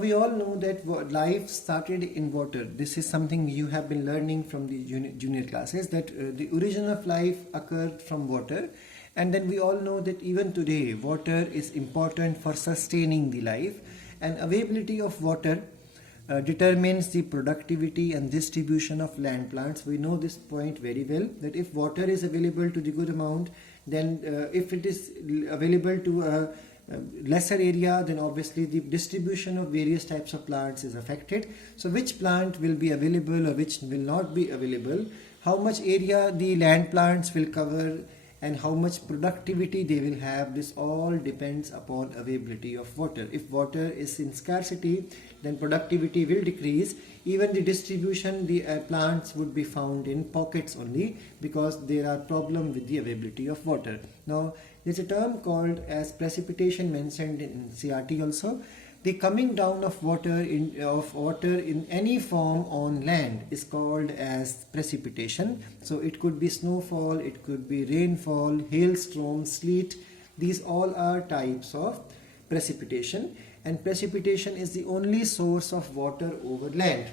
We all know that life started in water. This is something you have been learning from the junior classes, that the origin of life occurred from water. And then we all know that even today water is important for sustaining the life, and availability of water determines the productivity and distribution of land plants. We know this point very well, that if water is available to the good amount, then if it is available to a lesser area, then obviously the distribution of various types of plants is affected. So which plant will be available or which will not be available, how much area the land plants will cover, and how much productivity they will have, this all depends upon availability of water. If water is in scarcity, then productivity will decrease. Even the distribution, the plants would be found in pockets only, because there are problems with the availability of water. Now, there's a term called as precipitation mentioned in CRT also. The coming down of water in any form on land is called as precipitation. So it could be snowfall, it could be rainfall, hailstorm, sleet. These all are types of precipitation, and precipitation is the only source of water over land,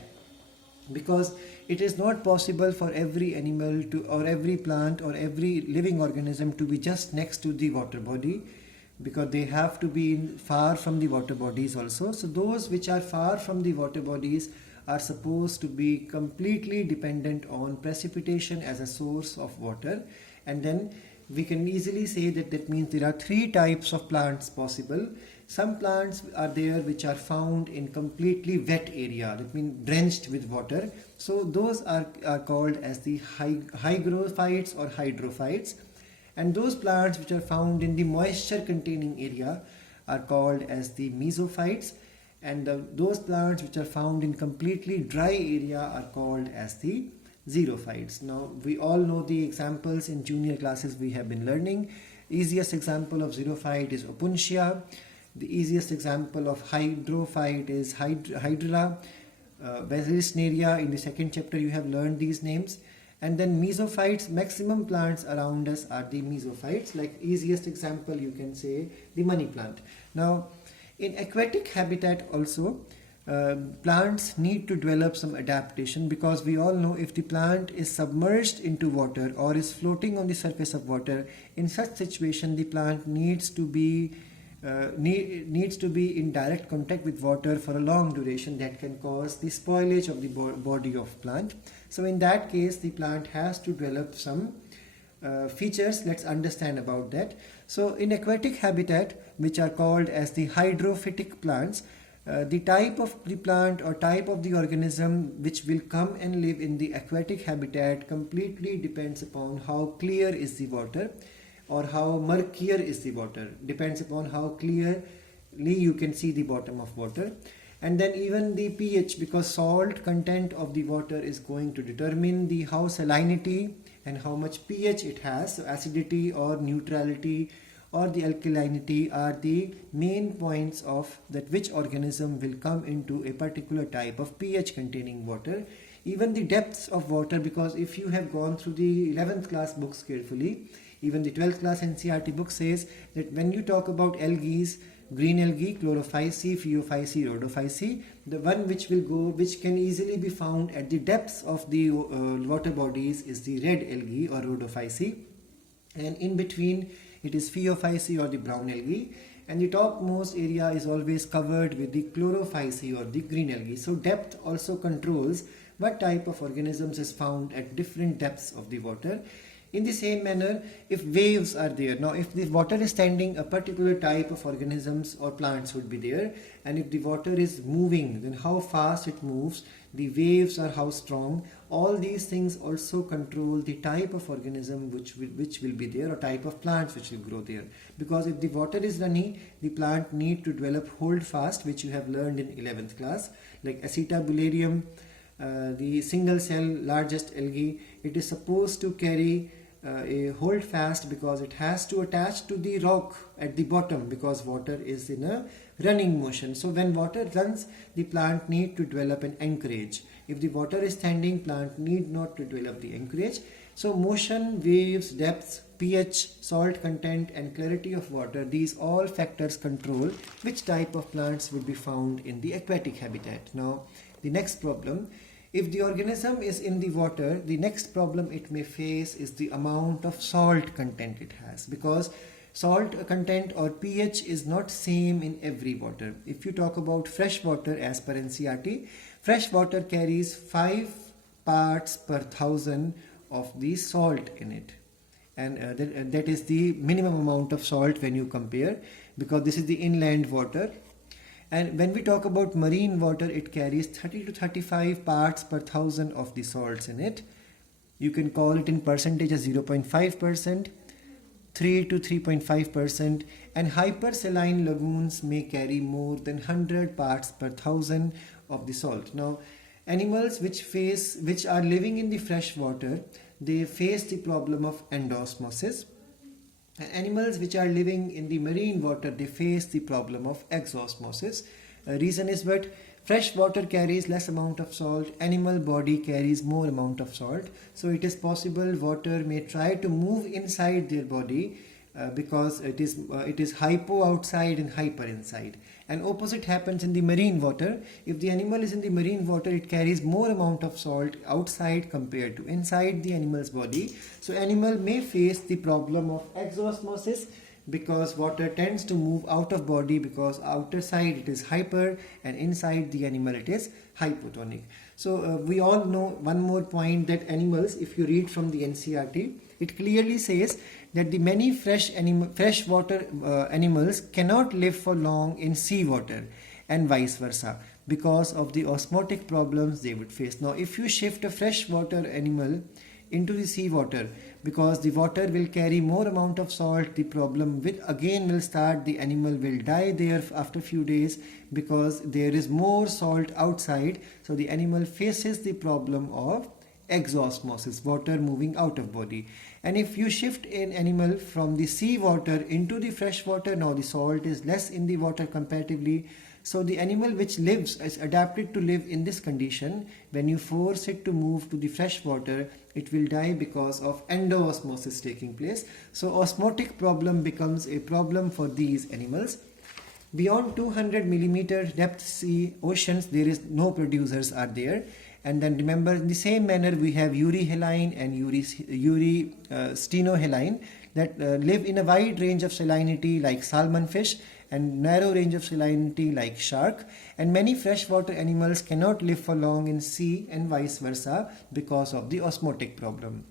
because it is not possible for every animal to, or every plant or every living organism to be just next to the water body, because they have to be far from the water bodies also. So those which are far from the water bodies are supposed to be completely dependent on precipitation as a source of water. And then we can easily say that that means there are three types of plants possible. Some plants are there which are found in completely wet area, that means drenched with water. So those are called as the hygrophytes or hydrophytes. And those plants which are found in the moisture containing area are called as the mesophytes. And those plants which are found in completely dry area are called as the xerophytes. Now we all know the examples in junior classes we have been learning. Easiest example of xerophyte is opuntia. The easiest example of hydrophyte is hydra. Verisneria, in the second chapter you have learned these names. And then mesophytes, maximum plants around us are the mesophytes. Like easiest example you can say the money plant. Now in aquatic habitat also, plants need to develop some adaptation, because we all know if the plant is submerged into water or is floating on the surface of water, in such situation the plant needs to be in direct contact with water for a long duration. That can cause the spoilage of the body of plant. So in that case the plant has to develop some features. Let's understand about that. So in aquatic habitat, which are called as the hydrophytic plants, the type of the plant or type of the organism which will come and live in the aquatic habitat completely depends upon how clear is the water, or how murkier is the water. Depends upon how clearly you can see the bottom of water. And then even the pH, because salt content of the water is going to determine the how salinity and how much pH it has. So acidity or neutrality or the alkalinity are the main points of that which organism will come into a particular type of pH containing water. Even the depths of water, because if you have gone through the 11th class books carefully, even the 12th class NCRT book says that when you talk about algae, green algae, chlorophyce, pheophyce, rhodophyce, the one which can easily be found at the depths of the water bodies is the red algae or rhodophyce, and in between it is pheophyce or the brown algae, and the topmost area is always covered with the chlorophyce or the green algae. So depth also controls what type of organisms is found at different depths of the water. In the same manner, if waves are there, now if the water is standing, a particular type of organisms or plants would be there, and if the water is moving, then how fast it moves, the waves are how strong. All these things also control the type of organism which will be there, or type of plants which will grow there. Because if the water is runny, the plant need to develop hold fast, which you have learned in 11th class, like acetabularium, the single cell largest algae. It is supposed to carry a hold fast, because it has to attach to the rock at the bottom, because water is in a running motion. So when water runs, the plant need to develop an anchorage. If the water is standing, plant need not to develop the anchorage. So motion, waves, depths, pH, salt content and clarity of water, these all factors control which type of plants would be found in the aquatic habitat. Now, the next problem, if the organism is in the water, the next problem it may face is the amount of salt content it has, because salt content or pH is not same in every water. If you talk about fresh water as per NCERT, fresh water carries 5 parts per thousand of the salt in it, and that is the minimum amount of salt when you compare, because this is the inland water. And when we talk about marine water, it carries 30 to 35 parts per thousand of the salts in it. You can call it in percentage as 0.5%, 3 to 3.5%, and hypersaline lagoons may carry more than 100 parts per thousand of the salt. Now, animals which are living in the fresh water, they face the problem of endosmosis. Animals which are living in the marine water, they face the problem of exosmosis. Reason is that fresh water carries less amount of salt, animal body carries more amount of salt. So it is possible water may try to move inside their body because it is hypo outside and hyper inside. And opposite happens in the marine water. If the animal is in the marine water, it carries more amount of salt outside compared to inside the animal's body. So animal may face the problem of exosmosis, because water tends to move out of body, because outer side it is hyper and inside the animal it is hypotonic. So we all know one more point, that animals, if you read from the NCERT, it clearly says that the many freshwater animals cannot live for long in seawater, and vice versa, because of the osmotic problems they would face. Now, if you shift a freshwater animal into the seawater, because the water will carry more amount of salt, the problem will start. The animal will die there after few days, because there is more salt outside. So the animal faces the problem of exosmosis, water moving out of body. And if you shift an animal from the seawater into the fresh water, now the salt is less in the water comparatively. So the animal which lives is adapted to live in this condition. When you force it to move to the fresh water, it will die because of endosmosis taking place. So osmotic problem becomes a problem for these animals. Beyond 200 millimeter depth sea oceans, there is no producers are there. And then remember, in the same manner, we have euryhaline and stenohaline that live in a wide range of salinity like salmon fish, and narrow range of salinity like shark. And many freshwater animals cannot live for long in sea, and vice versa, because of the osmotic problem.